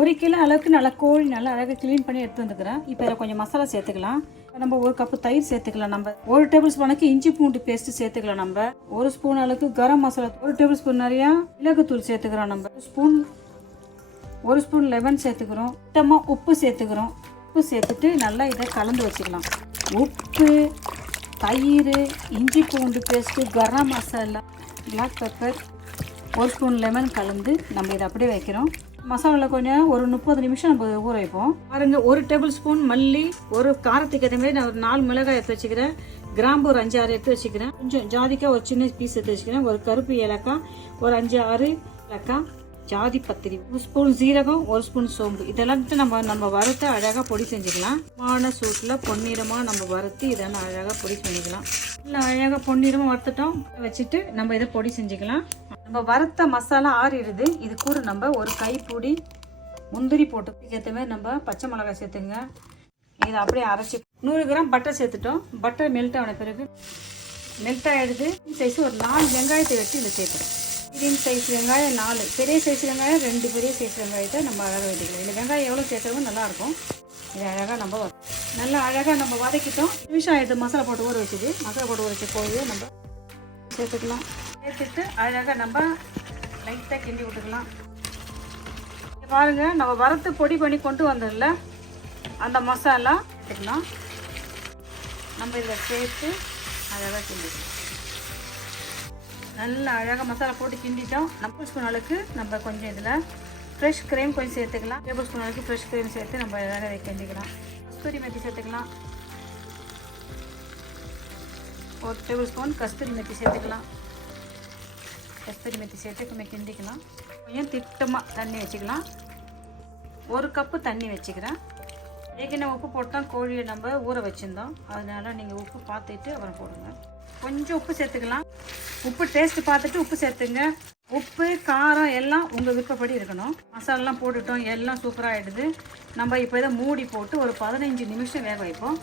1 kilo அளவுக்கு நல்லா கோழி நல்லா அழகாக க்ளீன் பண்ணி எடுத்து வந்துக்கிறேன். இப்போ இதில் கொஞ்சம் மசாலா சேர்த்துக்கலாம். நம்ம 1 கப்பு தயிர் சேர்த்துக்கலாம். நம்ம 1 டேபிள் ஸ்பூனுக்கு இஞ்சி பூண்டு பேஸ்ட்டு சேர்த்துக்கலாம். நம்ம 1 ஸ்பூன் அளவுக்கு கரம் மசாலா, 1 டேபிள் ஸ்பூன் நிறையா மிளகுத்தூள் சேர்த்துக்கிறோம். நம்ம 1 ஸ்பூன் லெமன் சேர்த்துக்கிறோம். சுத்தமாக உப்பு சேர்த்துக்கிறோம். உப்பு சேர்த்துட்டு நல்லா இதை கலந்து வச்சுக்கலாம். உப்பு, தயிர், இஞ்சி பூண்டு paste, garam masala, black pepper, 1 spoon lemon கலந்து நம்ம இதை அப்படியே வைக்கிறோம். மசாலாவில் கொஞ்சம் ஒரு 30 நிமிஷம் நம்ம ஊற வைப்போம். பாருங்க, 1 டேபிள் ஸ்பூன் மல்லி, ஒரு காரத்துக்கு ஏற்ற மாதிரி நான் ஒரு 4 மிளகாய் எடுத்து வச்சுக்கிறேன். கிராம்பு ஒரு 5-6 எடுத்து வச்சுக்கிறேன். கொஞ்சம் ஜாதிக்காய் ஒரு சின்ன பீஸ் எடுத்து வச்சுக்கிறேன். ஒரு கருப்பு ஏலக்காய், ஒரு 5-6 ஏலக்காய், ஜாதி பத்திரி, 1 ஸ்பூன் ஜீரகம், 1 ஸ்பூன் சோம்பு. இதெல்லாம் நம்ம வறுத்து அழகாக பொடி செஞ்சுக்கலாம். சூட்டில் பொன்னிறமாக நம்ம வறுத்து இதெல்லாம் அழகாக பொடி பண்ணிக்கலாம். இல்லை அழகாக பொன்னிறமாக வறுத்துட்டோம் வச்சுட்டு நம்ம இதை பொடி செஞ்சுக்கலாம். நம்ம வறுத்த மசாலா ஆறிடுது. இது கூட நம்ம ஒரு கைப்பொடி முந்திரி போட்டு ஏற்ற மாதிரி நம்ம பச்சை மிளகாய் சேர்த்துங்க. இதை அப்படியே அரைச்சி 100 கிராம் பட்டர் சேர்த்துட்டோம். பட்டர் மெல்ட் ஆன பிறகு மெல்ட் ஆகிடுது. சைஸ் ஒரு 4 வெங்காயத்தை வச்சு இதில் சேர்க்குறோம். மீடியம் சைஸ் வெங்காயம் 4, பெரிய சைஸ் வெங்காயம் 2 பெரிய சைஸ் வெங்காயத்தை நம்ம அழகாக வச்சுக்கலாம். இந்த வெங்காயம் எவ்வளோ சேர்க்குறோமோ நல்லாயிருக்கும். இது அழகாக நம்ம நல்லா அழகாக நம்ம வதக்கிட்டோம். நிமிஷம் ஆகிடுது. மசாலா போட்டு ஊற வச்சுது. மசாலா போட்டு ஊற வச்ச கோழியை நம்ம சேர்த்துக்கலாம். சேர்த்துட்டு அழகாக நம்ம லைட்டாக கிண்டி விட்டுக்கலாம். பாருங்கள், நம்ம வறுத்து பொடி பண்ணி கொண்டு வந்ததில்ல அந்த மசாலா எடுத்துக்கலாம். நம்ம இதில் சேர்த்து அழகாக கிண்டிக்கலாம். நல்லா அழகாக மசாலா போட்டு கிண்டிட்டோம். 4 ஸ்பூன் அளவுக்கு நம்ம கொஞ்சம் இதில் ஃப்ரெஷ் க்ரீம் கொஞ்சம் சேர்த்துக்கலாம். 1 ஸ்பூன் அளவுக்கு ஃப்ரெஷ் க்ரீம் சேர்த்து நம்ம அழகாக கிண்டிக்கலாம். கஸ்தூரி மெத்தி சேர்த்துக்கலாம். 1 டேபிள் ஸ்பூன் கஸ்தூரி மெத்தி சேர்த்துக்கலாம். கஸ்தூரி மெத்தி சேர்த்து கொஞ்சம் கிண்டிக்கலாம். கொஞ்சம் திட்டமாக தண்ணி வச்சுக்கலாம். 1 கப்பு தண்ணி வச்சுக்கிறேன். ஏற்கனவே உப்பு போட்டால் கோழியை நம்ம ஊற வச்சுருந்தோம். அதனால் நீங்கள் உப்பு பார்த்துட்டு அப்புறம் போடுங்க. கொஞ்சம் உப்பு சேர்த்துக்கலாம். உப்பு டேஸ்ட்டு பார்த்துட்டு உப்பு சேர்த்துங்க. உப்பு காரம் எல்லாம் உங்கள் விருப்பப்படி இருக்கணும். மசாலாலாம் போட்டுட்டோம், எல்லாம் சூப்பராக ஆகிடுது. நம்ம இப்போ இதை மூடி போட்டு ஒரு 15 நிமிஷம் வேக வைப்போம்.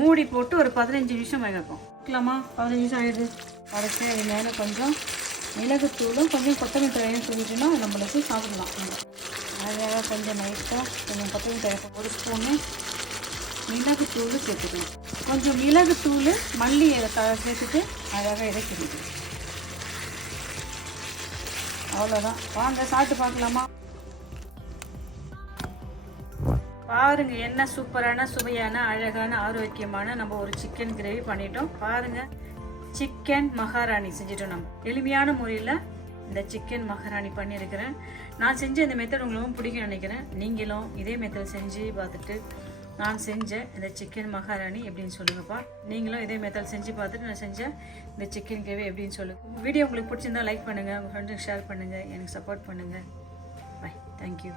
மூடி போட்டு ஒரு 15 நிமிஷம் வேக வைப்போம். வைக்கலாமா? 15 நிமிஷம் ஆகிடுது. அரைச்சி இது மேலே கொஞ்சம் மிளகுத்தூளும் கொஞ்சம் கொத்தமல்லி தழையும் சொல்லிட்டுனா நம்மளுக்கு சாப்பிடலாம். அழகாக கொஞ்சம் நைட்டாக கொஞ்சம் கொத்தமல்லி தழை 1 ஸ்பூனு மிளகுத்தூள் சேர்த்துக்கணும். கொஞ்சம் மிளகுத்தூள் மல்லி சேர்த்துட்டு அழகாக இதை கிண்டிக்கணும். அவ்வளோதான். வாங்க சாப்பிட்டு பார்க்கலாமா? பாருங்கள், என்ன சூப்பரான சுவையான அழகான ஆரோக்கியமான நம்ம ஒரு சிக்கன் கிரேவி பண்ணிட்டோம். பாருங்கள், சிக்கன் மகாராணி செஞ்சுட்டோம். நம்ம எளிமையான முறையில் இந்த சிக்கன் மகாராணி பண்ணியிருக்கிறேன். நான் செஞ்ச இந்த மெத்தட் உங்களுக்கும் பிடிக்கும் நினைக்கிறேன். நீங்களும் இதே மெத்தட் செஞ்சு பார்த்துட்டு நான் செஞ்ச இந்த சிக்கன் மகாராணி எப்படின்னு சொல்லுங்கப்பா. நீங்களும் இதே மெத்தட் செஞ்சு பார்த்துட்டு நான் செஞ்ச இந்த சிக்கன் கிரேவி எப்படின்னு சொல்லுங்கள். வீடியோ உங்களுக்கு பிடிச்சிருந்தா லைக் பண்ணுங்கள், உங்கள் ஃப்ரெண்ட்ஸுக்கு ஷேர் பண்ணுங்கள், எனக்கு சப்போர்ட் பண்ணுங்கள். பை. தேங்க்யூ.